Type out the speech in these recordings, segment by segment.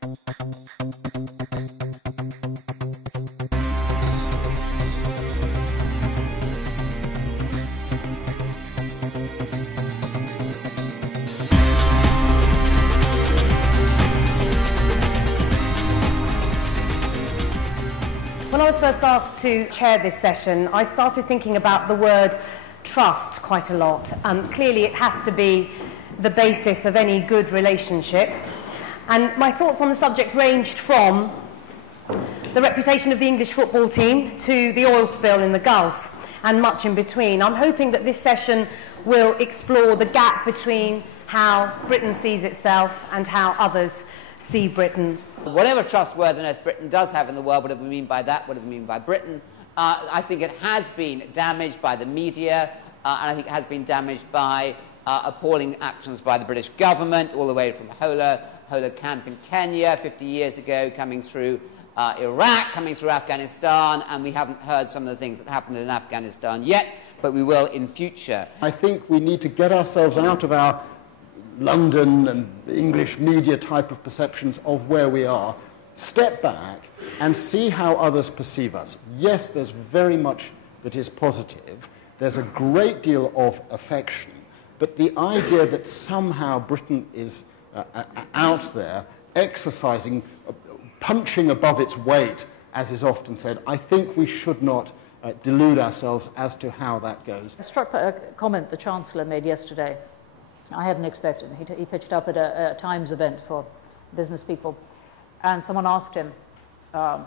When I was first asked to chair this session, I started thinking about the word trust quite a lot. Clearly it has to be the basis of any good relationship. And my thoughts on the subject ranged from the reputation of the English football team to the oil spill in the Gulf and much in between. I'm hoping that this session will explore the gap between how Britain sees itself and how others see Britain. Whatever trustworthiness Britain does have in the world, whatever we mean by that, whatever we mean by Britain, I think it has been damaged by the media, and I think it has been damaged by appalling actions by the British government, all the way from Hola camp in Kenya 50 years ago, coming through Iraq, coming through Afghanistan, and we haven't heard some of the things that happened in Afghanistan yet, but we will in future. I think we need to get ourselves out of our London and English media type of perceptions of where we are, step back and see how others perceive us. Yes, there's very much that is positive. There's a great deal of affection, but the idea that somehow Britain is out there exercising, punching above its weight, as is often said, I think we should not delude ourselves as to how that goes. I was struck by a comment the Chancellor made yesterday. I hadn't expected. He pitched up at a Times event for business people, and someone asked him, a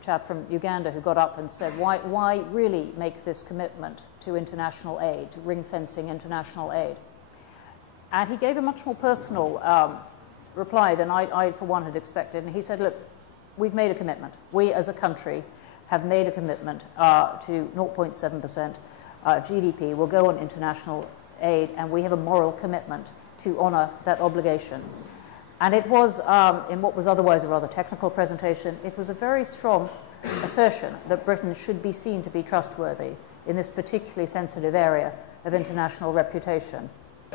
chap from Uganda who got up and said, why really make this commitment to international aid, to ring-fencing international aid? And he gave a much more personal reply than I, for one, had expected. And he said, look, we've made a commitment. We, as a country, have made a commitment to 0.7% of GDP will go on international aid, and we have a moral commitment to honour that obligation. And it was, in what was otherwise a rather technical presentation, it was a very strong assertion that Britain should be seen to be trustworthy in this particularly sensitive area of international reputation.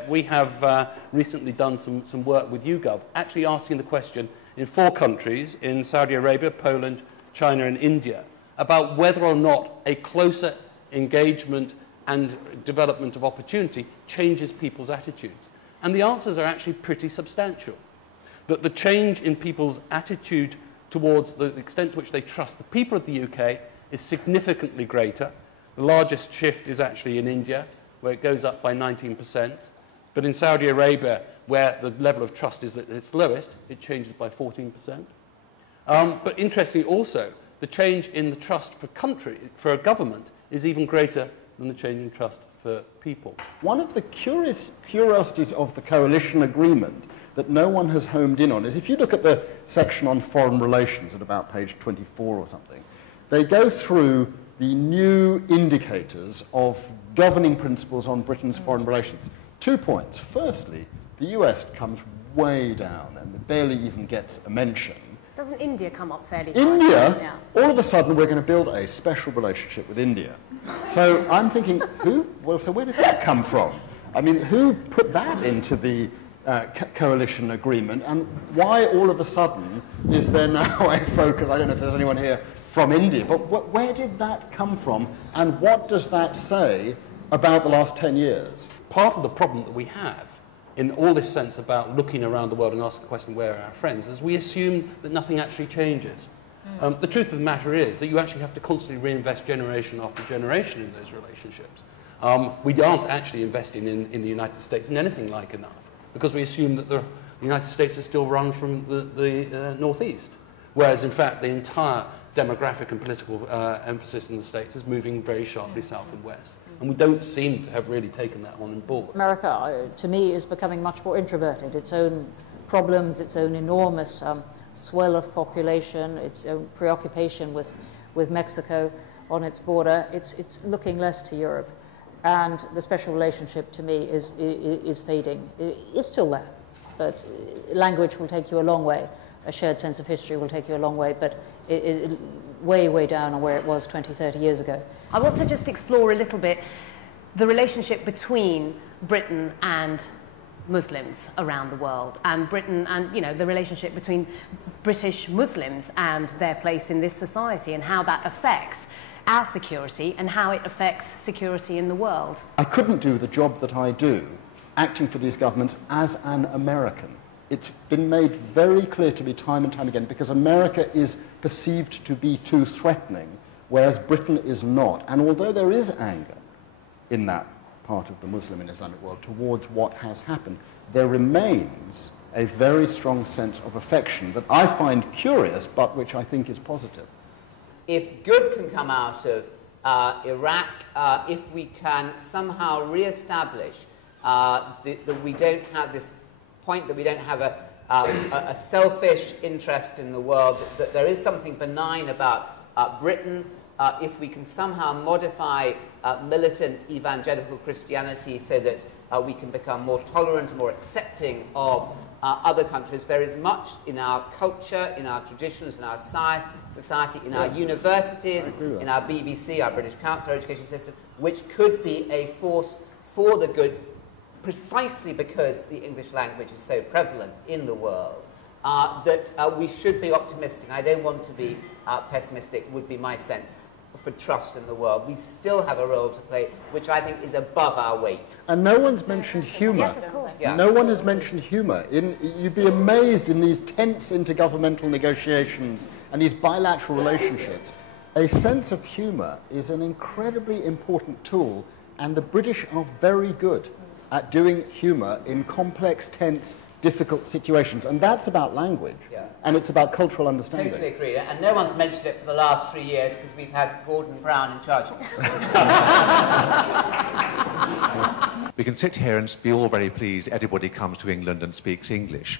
We have recently done some work with YouGov, actually asking the question in 4 countries, in Saudi Arabia, Poland, China and India, about whether or not a closer engagement and development of opportunity changes people's attitudes. And the answers are actually pretty substantial. That the change in people's attitude towards the extent to which they trust the people of the UK is significantly greater. The largest shift is actually in India, where it goes up by 19%. But in Saudi Arabia, where the level of trust is at its lowest, it changes by 14%. But interestingly also, the change in the trust for a government is even greater than the change in trust for people. One of the curiosities of the coalition agreement that no one has homed in on is, if you look at the section on foreign relations at about page 24 or something, they go through the new indicators of governing principles on Britain's foreign relations. 2 points. Firstly, the US comes way down and barely even gets a mention. Doesn't India come up fairly high? India, yeah. All of a sudden we're going to build a special relationship with India. So I'm thinking, so where did that come from? I mean, who put that into the coalition agreement, and why all of a sudden is there now a focus, I don't know if there's anyone here from India, but where did that come from, and what does that say about the last 10 years? Part of the problem that we have in all this sense about looking around the world and asking the question, where are our friends, is we assume that nothing actually changes. The truth of the matter is that you actually have to constantly reinvest generation after generation in those relationships. We aren't actually investing in the United States in anything like enough, because we assume that the United States is still run from the northeast, whereas in fact the entire demographic and political emphasis in the States is moving very sharply south and west. And we don't seem to have really taken that on board. America, to me, is becoming much more introverted. Its own problems, its own enormous swell of population, its own preoccupation with Mexico on its border, it's looking less to Europe. And the special relationship, to me, is fading. It's still there, but language will take you a long way. A shared sense of history will take you a long way, but way, way down on where it was 20, 30 years ago. I want to just explore a little bit the relationship between Britain and Muslims around the world, and Britain and, you know, the relationship between British Muslims and their place in this society and how that affects our security and how it affects security in the world. I couldn't do the job that I do acting for these governments as an American. It's been made very clear to me time and time again, because America is perceived to be too threatening, whereas Britain is not. And although there is anger in that part of the Muslim and Islamic world towards what has happened, there remains a very strong sense of affection that I find curious, but which I think is positive. If good can come out of Iraq, if we can somehow re-establish that we don't have this point, that we don't have a selfish interest in the world, that there is something benign about Britain, if we can somehow modify militant evangelical Christianity so that we can become more tolerant and more accepting of other countries. There is much in our culture, in our traditions, in our society, in our universities, in our BBC, our British Council, our education system, which could be a force for the good, precisely because the English language is so prevalent in the world, that we should be optimistic. I don't want to be pessimistic, would be my sense, for trust in the world. We still have a role to play, which I think is above our weight. And no one's mentioned humour. Yes, of course. Yeah. No one has mentioned humour. You'd be amazed in these tense intergovernmental negotiations and these bilateral relationships. A sense of humour is an incredibly important tool, and the British are very good at doing humour in complex, tense, difficult situations. And that's about language. Yeah. And it's about cultural understanding. Totally agree. And no one's mentioned it for the last 3 years because we've had Gordon Brown in charge. We can sit here and be all very pleased everybody comes to England and speaks English.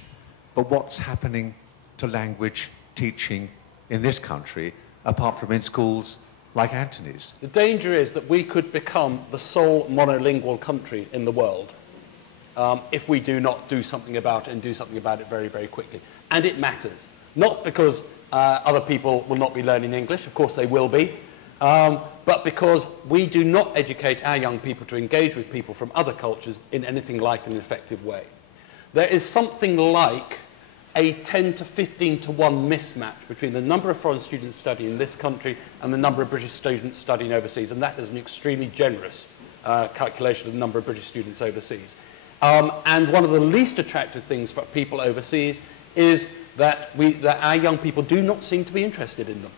But what's happening to language teaching in this country, apart from in schools like Anthony's? The danger is that we could become the sole monolingual country in the world if we do not do something about it, and do something about it very, very quickly. And it matters. Not because other people will not be learning English, of course they will be, but because we do not educate our young people to engage with people from other cultures in anything like an effective way. There is something like a 10 to 15 to 1 mismatch between the number of foreign students studying in this country and the number of British students studying overseas, and that is an extremely generous calculation of the number of British students overseas. And one of the least attractive things for people overseas is that our young people do not seem to be interested in them.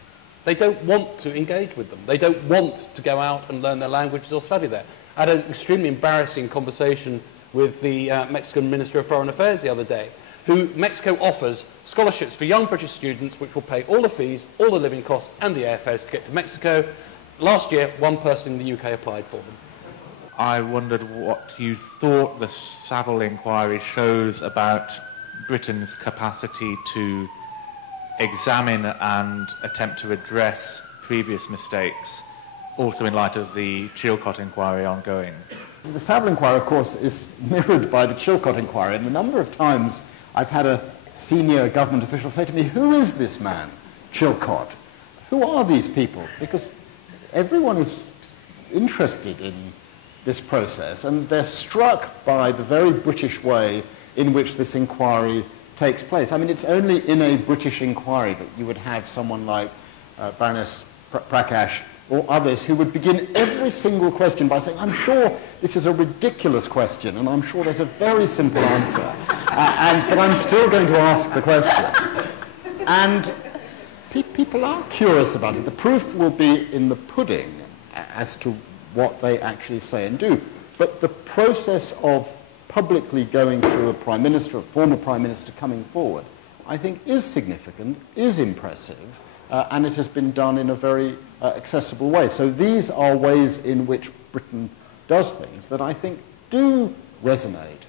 They don't want to engage with them. They don't want to go out and learn their languages or study there. I had an extremely embarrassing conversation with the Mexican Minister of Foreign Affairs the other day, who Mexico offers scholarships for young British students which will pay all the fees, all the living costs and the airfares to get to Mexico. Last year, one person in the UK applied for them. I wondered what you thought the Savile inquiry shows about Britain's capacity to examine and attempt to address previous mistakes, also in light of the Chilcot inquiry ongoing. The Savile inquiry, of course, is mirrored by the Chilcot inquiry, and the number of times I've had a senior government official say to me, "Who is this man, Chilcot? Who are these people?" Because everyone is interested in this process, and they're struck by the very British way in which this inquiry takes place. I mean, it's only in a British inquiry that you would have someone like Baroness Prakash or others who would begin every single question by saying, "I'm sure this is a ridiculous question, and I'm sure there's a very simple answer, but I'm still going to ask the question." And people are curious about it. The proof will be in the pudding as to what they actually say and do. But the process of publicly going through a Prime Minister, a former Prime Minister coming forward, I think is significant, is impressive, and it has been done in a very accessible way. So these are ways in which Britain does things that I think do resonate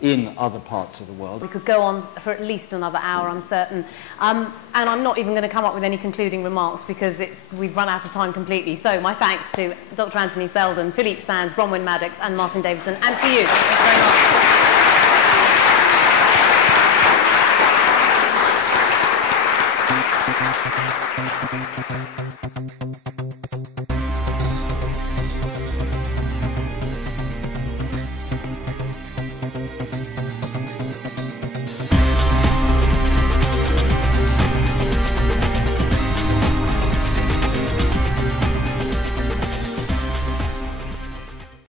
in other parts of the world. We could go on for at least another hour, I'm certain. And I'm not even going to come up with any concluding remarks because we've run out of time completely. So my thanks to Dr. Anthony Selden, Philippe Sands, Bronwyn Maddox and Martin Davison, and to you. Thank you very much.